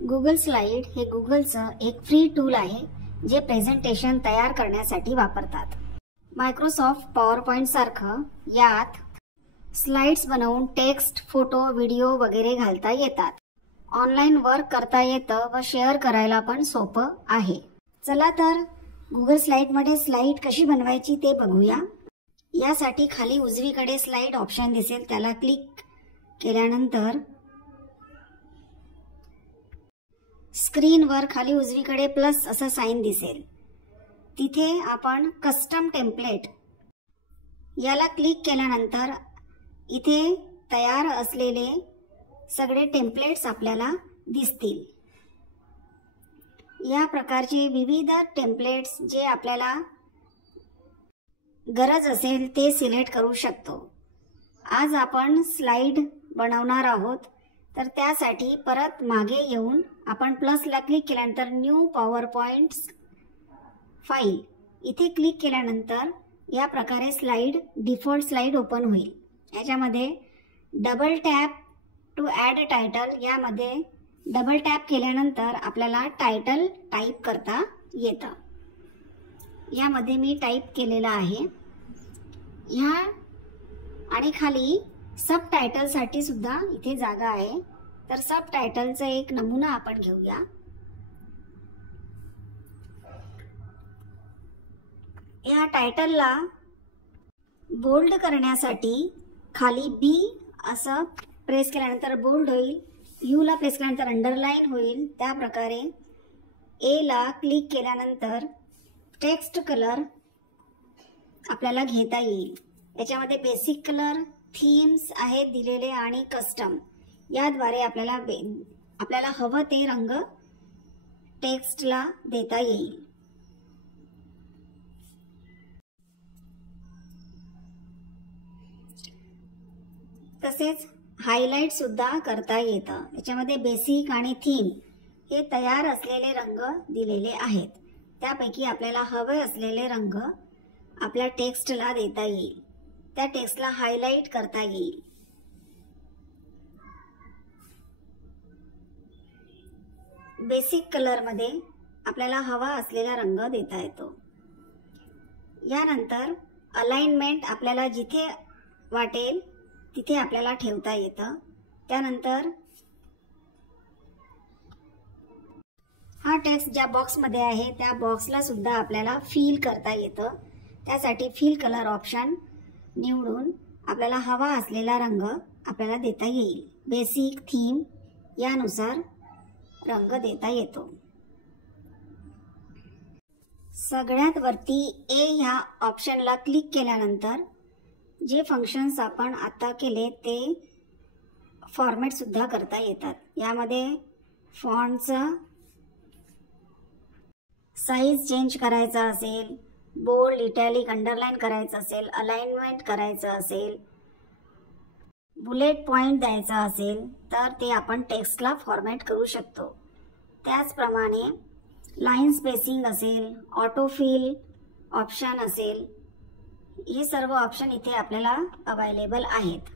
Google slide हे गुगलचं एक free tool आहे जे प्रेझेंटेशन तयार करण्यासाठी वापरतात। मायक्रोसॉफ्ट पॉवरपॉइंट सारखं यात स्लाइड्स बनवून टेक्स्ट, फोटो, व्हिडिओ वगैरे घालता येतात। ऑनलाइन वर्क करता येतं व शेअर करायला पण सोपं आहे। चला तर गुगल स्लाइड मध्ये स्लाइड कशी बनवायची ते बघूया। यासाठी खाली उजवीकडे स्लाइड ऑप्शन दिसेल, त्याला क्लिक केल्यानंतर स्क्रीनवर खाली उजवीकडे प्लस असं साइन दिसेल, तिथे आपण कस्टम टेम्पलेट याला क्लिक केल्यानंतर इथे तयार असलेले सगळे टेम्पलेट्स आपल्याला दिसतील। या प्रकारचे विविध टेम्पलेट्स जे आपल्याला गरज असेल ते सिलेक्ट करू शकतो। आज आपण स्लाइड बनवणार आहोत, तर त्यासाठी परत मागे येऊन आपण प्लसला क्लिक केल्यानंतर न्यू पॉवरपॉइंट्स फाईल इथे क्लिक केल्यानंतर या प्रकारे स्लाइड डिफॉल्ट स्लाइड ओपन होईल। याच्यामध्ये double tap to add title, यामध्ये डबल टॅप केल्यानंतर आपल्याला टायटल टाईप करता येतं। यामध्ये मी टाईप केलेला आहे। ह्या आणि खाली सब टायटल साठी सुद्धा इथे जागा आहे, तर सब टायटलचा एक नमुना आपण घेऊया। या टायटलला बोल्ड करण्यासाठी खाली बी असं प्रेस केल्यानंतर बोल्ड होईल, यू ला प्रेस केल्यानंतर अंडरलाइन होईल। त्या प्रकारे ए ला क्लिक केल्यानंतर टेक्स्ट कलर आपल्याला घेता येईल। याच्यामध्ये बेसिक कलर, थीम्स आहेत दिलेले आणि कस्टम, याद्वारे आपल्याला हवं ते रंग टेक्स्टला देता येईल। तसेच हायलाइट सुद्धा करता येतं। याच्यामध्ये बेसिक आणि थीम हे तयार असलेले रंग दिलेले आहेत, त्यापैकी आपल्याला हवे असलेले रंग आपल्या टेक्स्टला देता येईल, त्या टेक्स्टला हायलाइट करता येईल। बेसिक कलर मध्ये आपल्याला हवा असलेला रंग देता येतो। यानंतर अलाइनमेंट आपल्याला जिथे वाटेल तिथे आपल्याला ठेवता येतं। त्यानंतर हा टेक्स्ट ज्या बॉक्समध्ये आहे त्या बॉक्सला सुद्धा आपल्याला फिल करता येतं। त्यासाठी फिल कलर ऑप्शन निवडून आपल्याला हवा असलेला रंग आपल्याला देता येईल। बेसिक, थीम यानुसार रंग देता येतो। सगळ्यात वरती ए ह्या ऑप्शनला क्लिक केल्यानंतर जे फंक्शन्स आपण आता केले ते फॉर्मॅट सुद्धा करता येतात। यामध्ये फॉन्टचा साईज चेंज करायचा असेल, बोल्ड, इटॅलिक, अंडरलाइन करायचं असेल, अलाइनमेंट करायचं असेल, बुलेट पॉइंट द्यायचा असेल तर ते आपण टेक्स्टला फॉर्मॅट करू शकतो। त्याचप्रमाणे लाईन स्पेसिंग असेल, ऑटोफिल ऑप्शन असेल, हे सर्व ऑप्शन इथे आपल्याला अवेलेबल आहेत।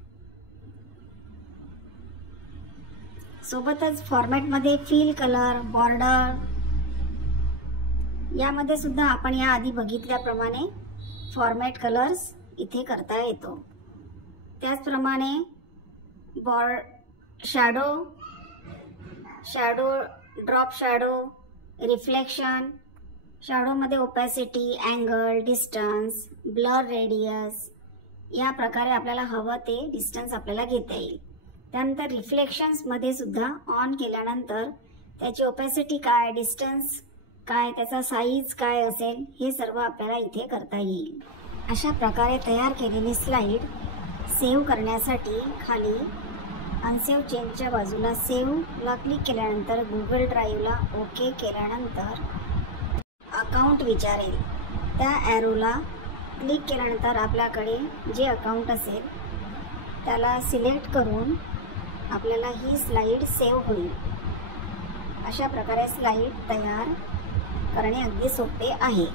सोबतच फॉर्मॅटमध्ये फिल कलर, बॉर्डर यामध्ये सुद्धा आपण या आधी बघितल्याप्रमाणे फॉर्मॅट कलर्स इथे करता येतो। त्याचप्रमाणे shadow, drop shadow, reflection, shadow मध्ये opacity, angle, distance, blur radius या प्रकारे आपल्याला हवं ते डिस्टन्स आपल्याला घेता येईल। त्यानंतर रिफ्लेक्शन्स मध्ये सुद्धा ऑन केल्यानंतर त्याची ओपॅसिटी काय, डिस्टन्स काय, त्याचा साईज काय असेल हे सर्व आपल्याला इथे करता येईल। अशा प्रकारे तयार केलेली स्लाइड सेव्ह करण्यासाठी खाली अनसेव्ह चेंजच्या बाजूला सेव्हला क्लिक केल्यानंतर गुगल ड्राईव्हला ओके केल्यानंतर अकाउंट विचारेल, त्या ॲरोला क्लिक केल्यानंतर आपल्याकडे जे अकाउंट असेल त्याला सिलेक्ट करून आपल्याला ही स्लाइड सेव्ह होईल। अशा प्रकारे स्लाइड तयार करणे अगदी सोपे आहे।